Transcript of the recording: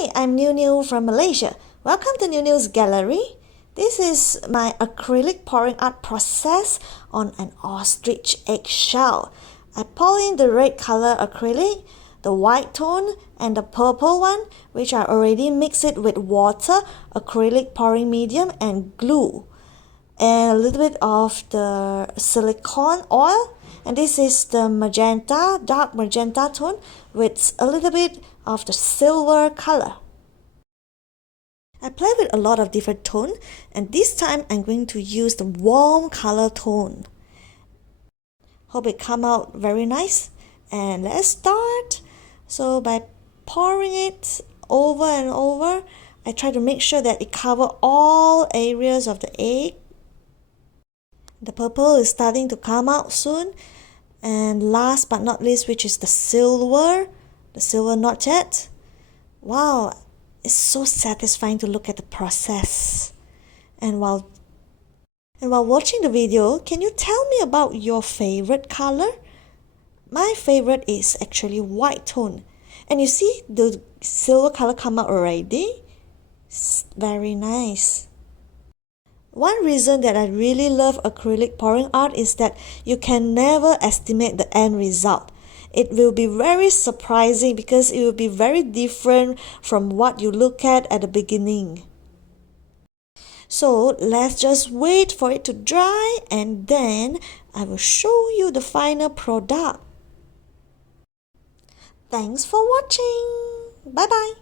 Hi, I'm Niuniu from Malaysia. Welcome to Niuniu's gallery. This is my acrylic pouring art process on an ostrich eggshell. I pour in the red color acrylic, the white tone, and the purple one, which I already mixed it with water, acrylic pouring medium, and glue. And a little bit of the silicone oil. And this is the magenta, dark magenta tone with a little bit of the silver color. I play with a lot of different tone, and this time I'm going to use the warm color tone. Hope it come out very nice. And let's start. So by pouring it over and over, I try to make sure that it cover all areas of the egg. The purple is starting to come out soon. And last but not least, which is the silver not yet. Wow, it's so satisfying to look at the process. And while watching the video, can you tell me about your favorite color? My favorite is actually white tone. And you see the silver color come out already? It's very nice. One reason that I really love acrylic pouring art is that you can never estimate the end result. It will be very surprising because it will be very different from what you look at the beginning. So let's just wait for it to dry and then I will show you the final product. Thanks for watching. Bye bye.